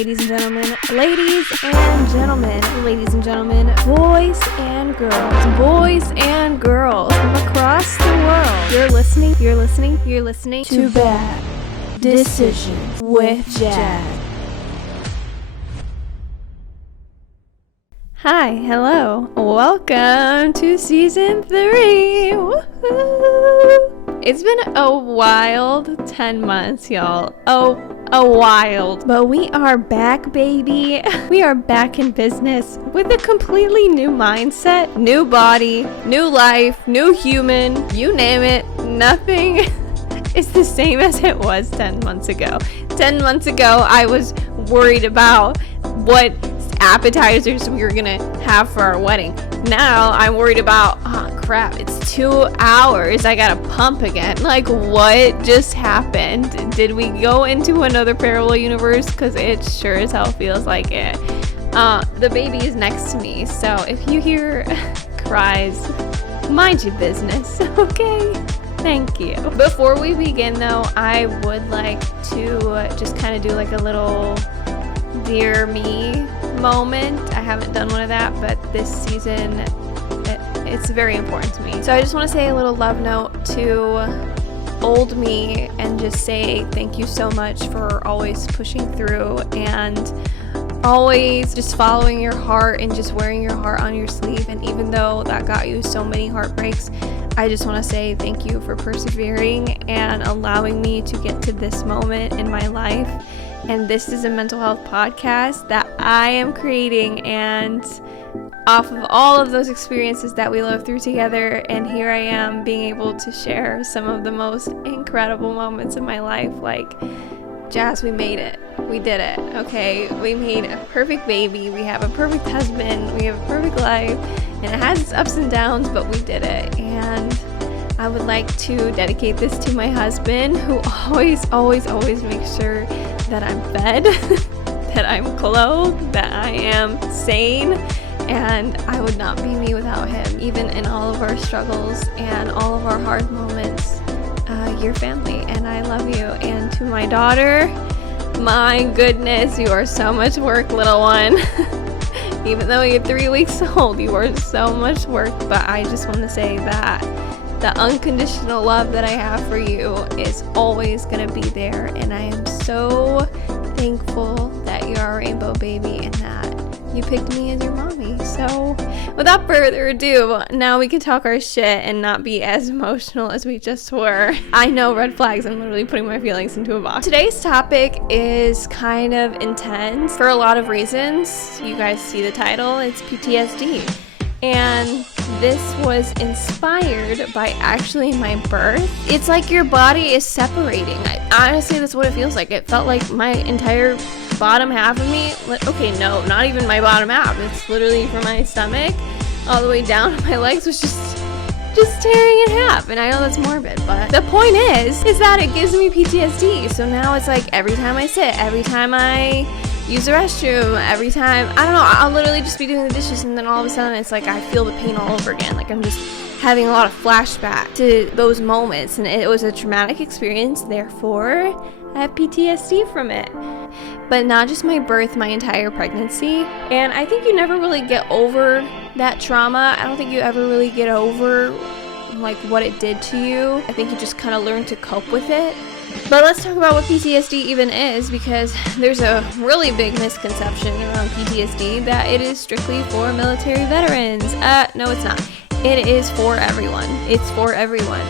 ladies and gentlemen, boys and girls from across the world. You're listening to Bad Decisions with Jazz. Hi, hello, welcome to season 3. Woohoo! It's been a wild 10 months, y'all. A wild. But we are back, baby. We are back in business with a completely new mindset, new body, new life, new human, you name it. Nothing is the same as it was 10 months ago. 10 months ago, I was worried about what appetizers we were gonna have for our wedding. Now I'm worried about, oh crap, it's 2 hours, I gotta pump again. Like, what just happened? Did we go into another parallel universe? Because it sure as hell feels like it. The baby is next to me, so if you hear cries, mind your business, okay? Thank you. Before we begin though, I would like to just kind of do like a little Dear Me moment. I haven't done one of that, but this season it's very important to me. So I just want to say a little love note to old me and just say thank you so much for always pushing through and always just following your heart and just wearing your heart on your sleeve. And even though that got you so many heartbreaks, I just want to say thank you for persevering and allowing me to get to this moment in my life. And this is a mental health podcast that I am creating, and off of all of those experiences that we lived through together, and here I am being able to share some of the most incredible moments in my life. Like, Jazz, we made it. We did it, okay? We made a perfect baby. We have a perfect husband. We have a perfect life. And it has its ups and downs, but we did it. And I would like to dedicate this to my husband, who always makes sure that I'm fed, that I'm clothed, that I am sane, and I would not be me without him. Even in all of our struggles and all of our hard moments, you're family, and I love you. And to my daughter, my goodness, you are so much work, little one. Even though you're 3 weeks old, you are so much work. But I just want to say that the unconditional love that I have for you is always going to be there. And I am so thankful that you're a rainbow baby and that you picked me as your mommy. So without further ado, now we can talk our shit and not be as emotional as we just were. I know, red flags. I'm literally putting my feelings into a box. Today's topic is kind of intense for a lot of reasons. You guys see the title, it's PTSD. And this was inspired by actually my birth. It's like your body is separating. Honestly, that's what it feels like. It felt like my entire bottom half of me, okay, no, not even my bottom half. It's literally from my stomach all the way down to my legs was just tearing in half. And I know that's morbid, but the point is that it gives me PTSD. So now it's like every time I sit, every time I use the restroom, every time, I don't know, I'll literally just be doing the dishes and then all of a sudden it's like I feel the pain all over again. Like I'm just having a lot of flashback to those moments, and it was a traumatic experience, therefore I have PTSD from it. But not just my birth, my entire pregnancy. And I think you never really get over that trauma. I don't think you ever really get over like what it did to you. I think you just kind of learn to cope with it. But let's talk about what PTSD even is, because there's a really big misconception around PTSD that it is strictly for military veterans. No, it's not. It is for everyone. It's for everyone.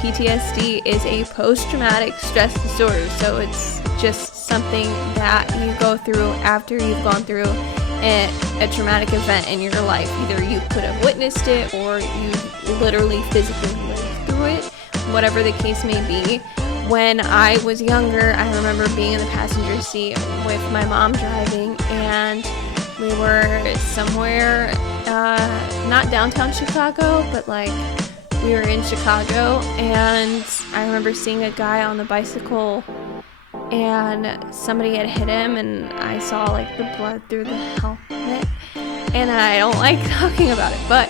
PTSD is a post-traumatic stress disorder, so it's just something that you go through after you've gone through a traumatic event in your life. Either you could have witnessed it or you literally physically lived through it, whatever the case may be. When I was younger, I remember being in the passenger seat with my mom driving, and we were somewhere, not downtown Chicago, but like we were in Chicago, and I remember seeing a guy on the bicycle and somebody had hit him, and I saw like the blood through the helmet, and I don't like talking about it, but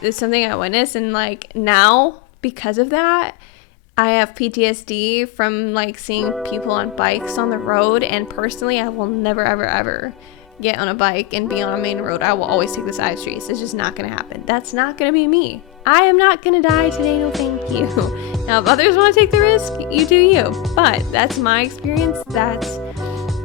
it's something I witnessed, and like now, because of that, I have PTSD from like seeing people on bikes on the road, and personally I will never ever get on a bike and be on a main road. I will always take the side streets. It's just not gonna happen. That's not gonna be me. I am not gonna die today, no thank you. Now if others want to take the risk, you do you, but that's my experience, that's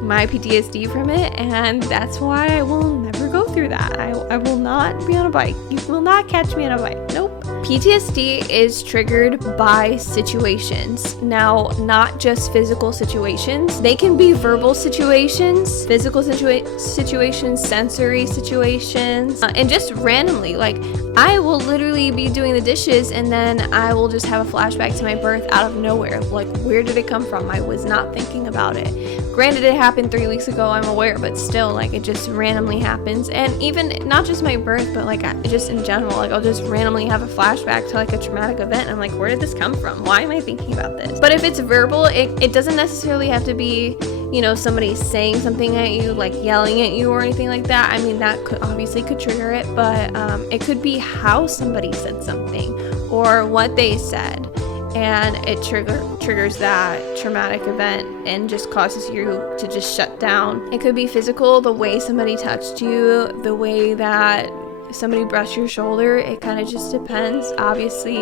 my PTSD from it, and that's why I will never go through that. I will not be on a bike. You will not catch me on a bike. Nope. PTSD is triggered by situations. Now, not just physical situations. They can be verbal situations, physical situations, sensory situations, and just randomly. Like, I will literally be doing the dishes and then I will just have a flashback to my birth out of nowhere. Like, where did it come from? I was not thinking about it. Granted, it happened 3 weeks ago, I'm aware, but still, like, it just randomly happens. And even not just my birth, but like just in general, like, I'll just randomly have a flashback to like a traumatic event. I'm like, where did this come from? Why am I thinking about this? But if it's verbal, it doesn't necessarily have to be, you know, somebody saying something at you, like yelling at you or anything like that. I mean, that could trigger it, but it could be how somebody said something or what they said, and it triggers that traumatic event and just causes you to just shut down. It could be physical, the way somebody touched you, the way that somebody brushed your shoulder. It kind of just depends. Obviously,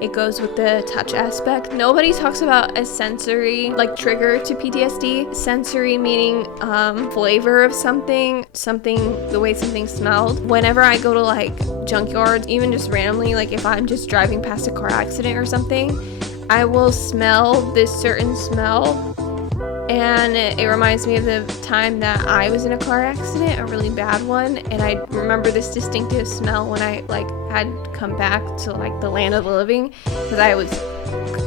it goes with the touch aspect. Nobody talks about a sensory like trigger to PTSD. Sensory meaning flavor of something, the way something smelled. Whenever I go to like junkyards, even just randomly, like if I'm just driving past a car accident or something, I will smell this certain smell, and it reminds me of the time that I was in a car accident, a really bad one, and I remember this distinctive smell when I like had come back to like the land of the living, because I was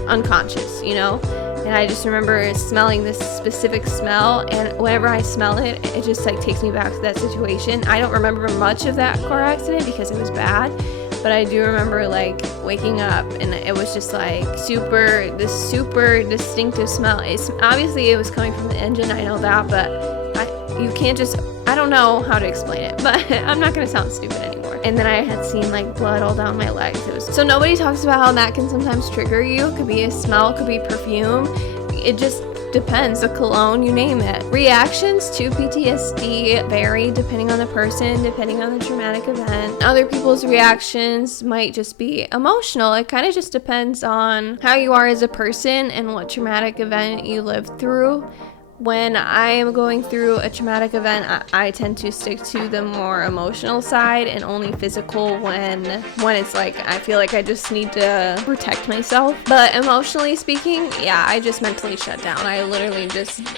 unconscious, you know, and I just remember smelling this specific smell, and whenever I smell it, it just like takes me back to that situation. I don't remember much of that car accident because it was bad, but I do remember like waking up and it was just like this super distinctive smell. Obviously it was coming from the engine, I know that, but I don't know how to explain it, but I'm not gonna sound stupid anymore. And then I had seen like blood all down my legs. So nobody talks about how that can sometimes trigger you. It could be a smell, it could be perfume. It just depends, a cologne, you name it. Reactions to PTSD vary depending on the person, depending on the traumatic event. Other people's reactions might just be emotional. It kind of just depends on how you are as a person and what traumatic event you lived through. When I am going through a traumatic event, I tend to stick to the more emotional side and only physical when it's like I feel like I just need to protect myself. But emotionally speaking, yeah, I just mentally shut down. I literally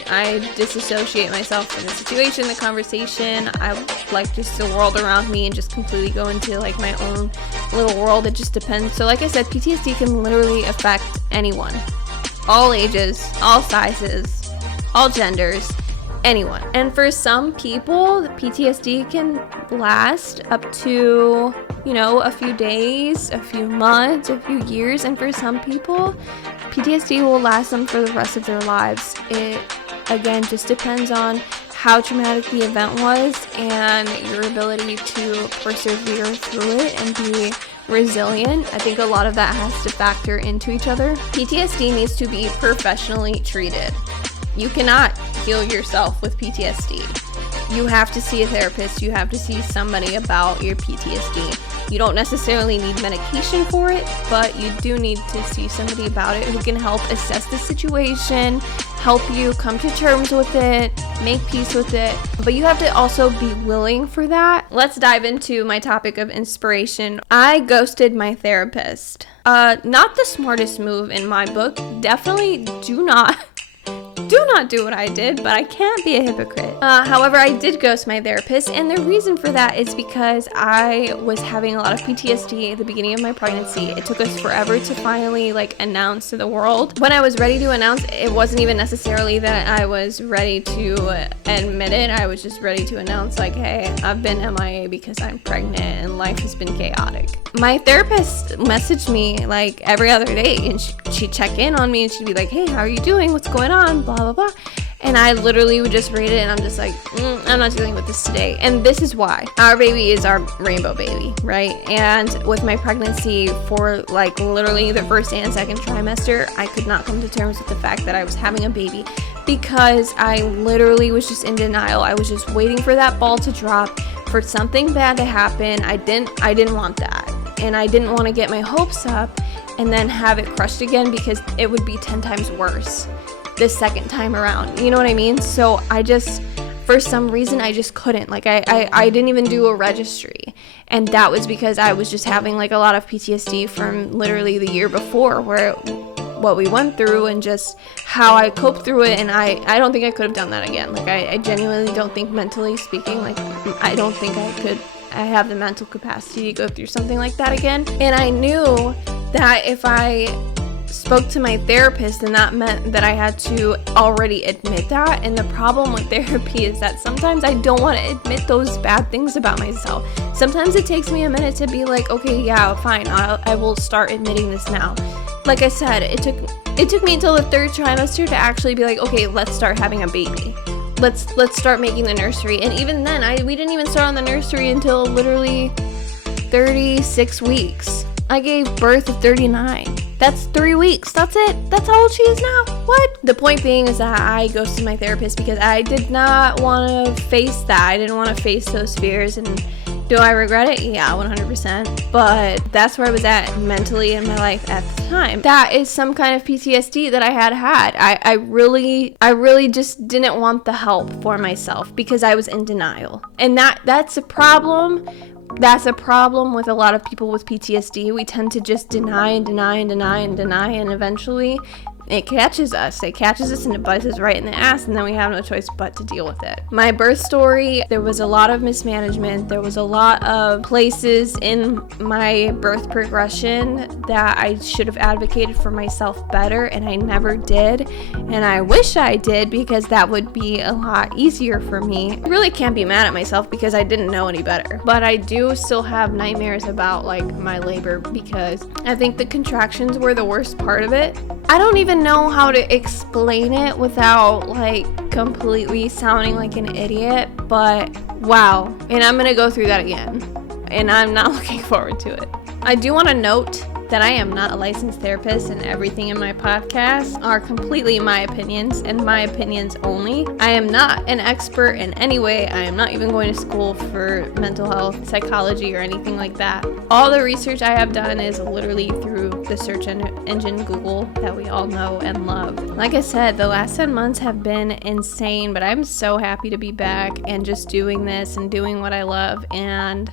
I disassociate myself from the situation, the conversation. I like just the world around me and just completely go into like my own little world. It just depends. So like I said, PTSD can literally affect anyone, all ages, all sizes, all genders, anyone. And for some people, PTSD can last up to, you know, a few days, a few months, a few years. And for some people, PTSD will last them for the rest of their lives. It, again, just depends on how traumatic the event was and your ability to persevere through it and be resilient. I think a lot of that has to factor into each other. PTSD needs to be professionally treated. You cannot heal yourself with PTSD. You have to see a therapist. You have to see somebody about your PTSD. You don't necessarily need medication for it, but you do need to see somebody about it who can help assess the situation, help you come to terms with it, make peace with it. But you have to also be willing for that. Let's dive into my topic of inspiration. I ghosted my therapist. Not the smartest move in my book. Definitely do not do what I did, but I can't be a hypocrite. However, I did ghost my therapist, and the reason for that is because I was having a lot of PTSD at the beginning of my pregnancy. It took us forever to finally announce to the world. When I was ready to announce, it wasn't even necessarily that I was ready to admit it. I was just ready to announce hey, I've been MIA because I'm pregnant and life has been chaotic. My therapist messaged me every other day, and she'd check in on me and she'd be like, hey, how are you doing? What's going on? Blah, blah, blah. And I literally would just read it and I'm just like, I'm not dealing with this today. And this is why. Our baby is our rainbow baby, right? And with my pregnancy for like literally the first and second trimester, I could not come to terms with the fact that I was having a baby because I literally was just in denial. I was just waiting for that ball to drop, for something bad to happen. I didn't want that. And I didn't want to get my hopes up and then have it crushed again because it would be 10 times worse the second time around. You know what I mean? So I just, for some reason, I just couldn't. Like I didn't even do a registry. And that was because I was just having like a lot of PTSD from literally the year before, where what we went through and just how I coped through it. And I don't think I could have done that again. Like I genuinely don't think, mentally speaking, like I don't think I have the mental capacity to go through something like that again. And I knew that if I spoke to my therapist, then that meant that I had to already admit that. And the problem with therapy is that sometimes I don't want to admit those bad things about myself. Sometimes it takes me a minute to be like, okay, yeah, fine, I will start admitting this now. Like I said, it took me until the third trimester to actually be like, okay, let's start having a baby. Let's start making the nursery. And even then, we didn't even start on the nursery until literally 36 weeks. I gave birth at 39. That's 3 weeks. That's it. That's how old she is now. What? The point being is that I ghosted my therapist because I did not want to face that. I didn't want to face those fears. And do I regret it? Yeah, 100%. But that's where I was at mentally in my life at the time. That is some kind of PTSD that I had. I really just didn't want the help for myself because I was in denial. And that's a problem. That's a problem with a lot of people with PTSD. We tend to just deny and deny and deny and deny, and eventually it catches us. It catches us and it bites us right in the ass, and then we have no choice but to deal with it. My birth story, there was a lot of mismanagement. There was a lot of places in my birth progression that I should have advocated for myself better, and I never did. And I wish I did because that would be a lot easier for me. I really can't be mad at myself because I didn't know any better. But I do still have nightmares about like my labor because I think the contractions were the worst part of it. I don't even know how to explain it without like completely sounding like an idiot, but wow. And I'm gonna go through that again, and I'm not looking forward to it. I do want to note that I am not a licensed therapist, and everything in my podcast are completely my opinions and my opinions only. I am not an expert in any way. I am not even going to school for mental health, psychology, or anything like that. All the research I have done is literally through the search engine Google that we all know and love. Like I said, the last 10 months have been insane, but I'm so happy to be back and just doing this and doing what I love and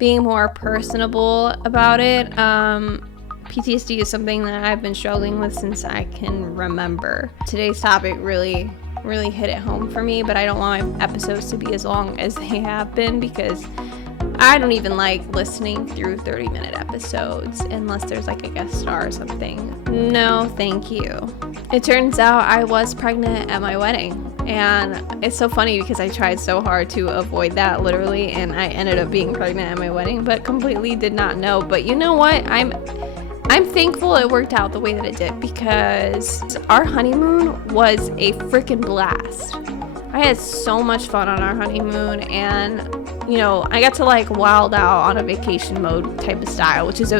being more personable about it. PTSD is something that I've been struggling with since I can remember. Today's topic really hit it home for me, but I don't want my episodes to be as long as they have been because I don't even like listening through 30-minute episodes unless there's like a guest star or something. No, thank you. It turns out I was pregnant at my wedding. And it's so funny because I tried so hard to avoid that literally, and I ended up being pregnant at my wedding, but completely did not know. But you know what? I'm thankful it worked out the way that it did because our honeymoon was a freaking blast. I had so much fun on our honeymoon, and you know, I got to like wild out on a vacation mode type of style, which is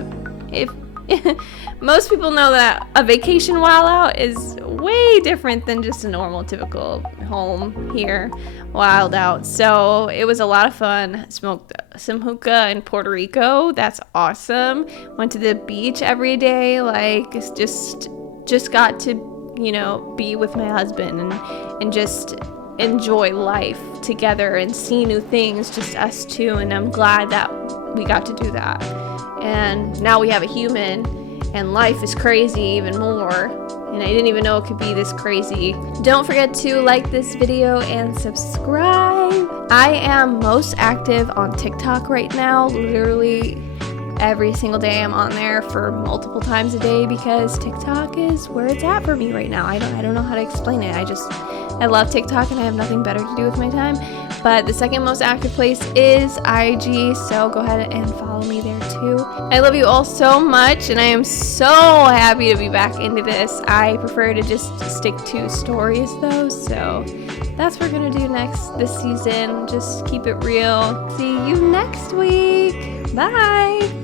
most people know that a vacation wild out is way different than just a normal typical home here wild out. So it was a lot of fun. Smoked some hookah in Puerto Rico. That's awesome. Went to the beach every day. Like just got to, you know, be with my husband and just enjoy life together and see new things, just us two. And I'm glad that we got to do that. And now we have a human, and life is crazy even more. And I didn't even know it could be this crazy. Don't forget to like this video and subscribe. I am most active on TikTok right now. Literally every single day I'm on there for multiple times a day because TikTok is where it's at for me right now. I don't know how to explain it. I love TikTok and I have nothing better to do with my time. But the second most active place is IG, so go ahead and follow me there too. I love you all so much, and I am so happy to be back into this. I prefer to just stick to stories though, so that's what we're gonna do this season. Just keep it real. See you next week. Bye.